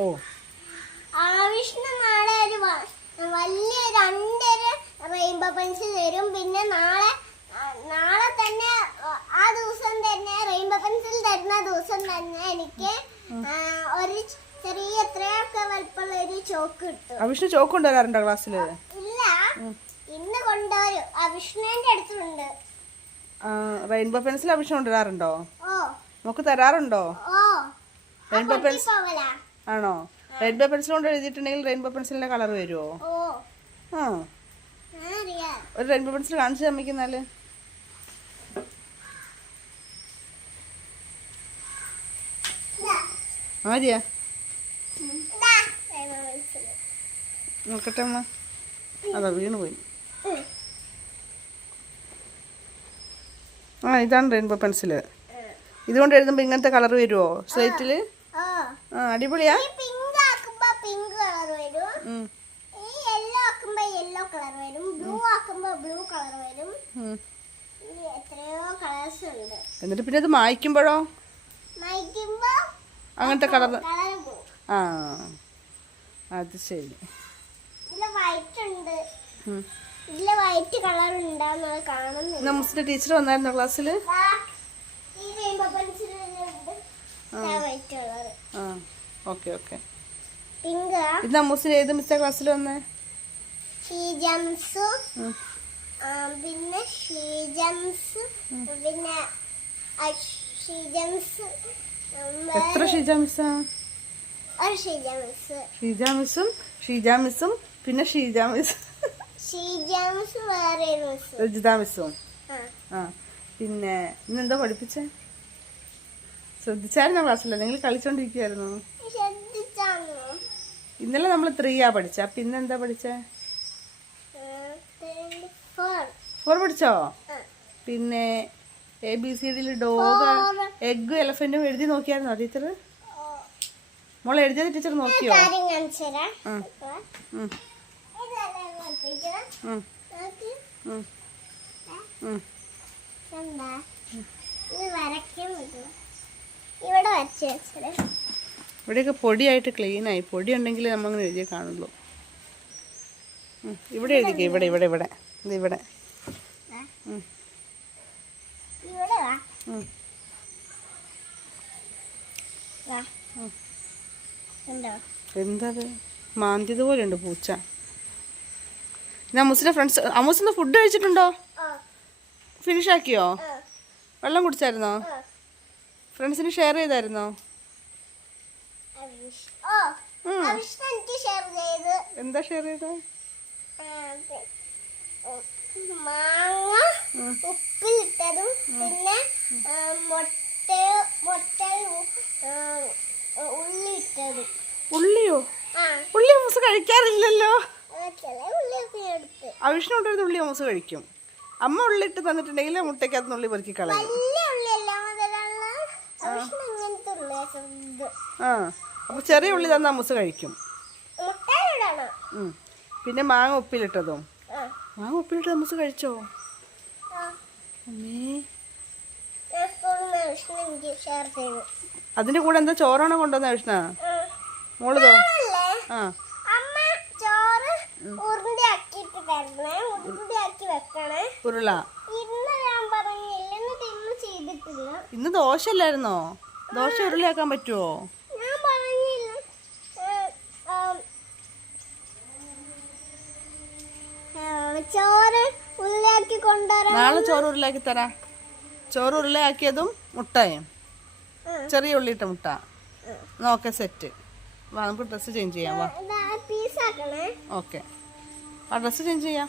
ഓ ആവിഷ്ണു നാളെ ഒരു വലിയ 2 റെയിൻബോ പെൻസിൽ തരും. പിന്നെ നാളെ തന്നെ ആ ദിവസം തന്നെ റെയിൻബോ പെൻസിൽ തരുന്ന ദിവസം തന്നെ എനിക്ക് ഒരു ചെറിയ എത്രയൊക്കെ വലിപ്പമുള്ള ഒരു ചോക്ക് കിട്ടും. അവിഷ്ണു ചോക്ക് കൊണ്ടുവരാറുണ്ടോ ക്ലാസ്സില്? ഇല്ല, ഇന്ന് കൊണ്ടുവരും. അവിഷ്ണുവിന്റെ അടുത്തുണ്ട്. Rainbow pencil അവിഷ്ണു കൊണ്ടുവരാറുണ്ടോ? ഓ, നമുക്ക് തരാറുണ്ടോ? ഓ, റെയിൻബോ പെൻസിൽ ആണോ? റെയിൻബോ പെൻസിൽ കൊണ്ട് എഴുതിയിട്ടുണ്ടെങ്കിൽ റെയിൻബോ പെൻസിലിന്റെ കളർ വരുമോ? ആ, ഒരു റെയിൻബോ പെൻസിൽ കാണിച്ചു തമ്മിക്കുന്നാല്. ആര്യാ നോക്കട്ടെ അമ്മ. അതാ വീണ് പോയി. ഇതാണ് റെയിൻബോ പെൻസില്. ഇതുകൊണ്ട് എഴുതുമ്പോ ഇങ്ങനത്തെ കളർ വരുമോ സ്ലേറ്റില്? അടിപൊളിയാ. പിങ്ക് ആക്കുമ്പോ പിങ്ക് കളർ വരും, യെല്ലോ ആക്കുമ്പോ യെല്ലോ കളർ വരും, ബ്ലൂ ആക്കുമ്പോ ബ്ലൂ കളർ വരും. എത്രയോ കളേഴ്സ് ഉണ്ട്. എന്നിട്ട് പിന്നെ അത് മായ്ക്കുമ്പോഴോ? മായ്ക്കുമ്പോ അങ്ങനത്തെ കളർ. ആ, അത് ശരി. ഇതില് വൈറ്റ് ഉണ്ട്, ഇതില് വൈറ്റ് കളർ ഉണ്ടാവുന്നത് കാണുന്നില്ല. മുസ്ലിം ടീച്ചർ വന്നായിരുന്നോ ക്ലാസ്സിൽ? Okay okay. ഇന്ന് മുസ്ലിം ഏത് മിസ്സാ ക്ലാസ്സിൽ വന്നേ? പിന്നെ എത്ര ഷീജ മിസ്സാ? ഷീജ മിസ്സും പിന്നെ ഷീജ മിസ്, രജിത മിസ്സും. ആ, പിന്നെ ഇന്നെന്താ പഠിപ്പിച്ചേ? ശ്രദ്ധിച്ചായിരുന്നോ ക്ലാസ്സിൽ? നിങ്ങൾ കളിച്ചോണ്ടിരിക്കുവായിരുന്നു? ഇന്നലെ നമ്മൾ 3 പഠിച്ച. അപ്പൊ ഇന്നെന്താ പഠിച്ചേ? 4 പഠിച്ചോ? പിന്നെ ABCD ഡോഗ്, എഗ്ഗും എലഫന്റും എഴുതി നോക്കിയായിരുന്നോ ടീച്ചർ? മോളെ എഴുതിയത് ടീച്ചർ നോക്കിയോ? ഇവിടെയൊക്കെ പൊടിയായിട്ട് ക്ലീനായി. പൊടി ഉണ്ടെങ്കിൽ നമ്മളിങ്ങനെ എഴുതിയേ കാണുള്ളൂ. ഇവിടെ എഴുതിക്കേ. ഇവിടെ ഇവിടെ ഇവിടെ ഇവിടെ എന്തത് മാന്തിയത് പോലെ ഉണ്ട് പൂച്ച. ഞാൻ അമ്മൂസിന്റെ ഫ്രണ്ട്സ്, അമ്മൂസിന്ന് ഫുഡ് കഴിച്ചിട്ടുണ്ടോ? ഫിനിഷ് ആക്കിയോ? വെള്ളം കുടിച്ചായിരുന്നോ? ഫ്രണ്ട്സിന് ഷെയർ ചെയ്തായിരുന്നോ? എന്താ ഷെയർ ചെയ്തത്? മാങ്ങ ഉപ്പിലിട്ടതും പിന്നെ ഉള്ളിട്ടതും. ഉള്ളിയോ? ഉള്ളി അമ്മൂസ് കഴിക്കാറില്ലല്ലോ. അവിഷ്ണു കൊണ്ടൊരു ഉള്ളി അമ്മൂസ് കഴിക്കും. അമ്മ ഉള്ളിട്ട് തന്നിട്ടുണ്ടെങ്കിൽ മുട്ടയ്ക്കകത്ത് ഉള്ളി പെറുക്കി കളയും. അപ്പൊ ചെറിയ ഉള്ളി തന്ന അമ്മൂസ് കഴിക്കും. പിന്നെ മാങ്ങ ഉപ്പിലിട്ടതും. മാങ്ങ ഉപ്പിലിട്ട് അമ്മൂസ് കഴിച്ചോ? അതിന്റെ കൂടെ എന്താ ചോറാണോ കൊണ്ടുവന്ന വിഷ്ണ? മോള് ഉരുള. ഇന്ന് ദോശ അല്ലായിരുന്നോ? ദോശ ഉരുളയാക്കാൻ പറ്റുമോ? നാളെ ചോറ് ഉരുളയാക്കി തരാം. ചോറ് ഉരുളയാക്കിയതും മുട്ടയും ചെറിയ ഉള്ളിട്ട മുട്ട. Okay, set. വാ, നമുക്ക് ഡ്രസ്സ് ചേഞ്ച് ചെയ്യാം. വാ, ഓക്കെ. ആ ഡ്രസ്സ് ചേഞ്ച് ചെയ്യാം.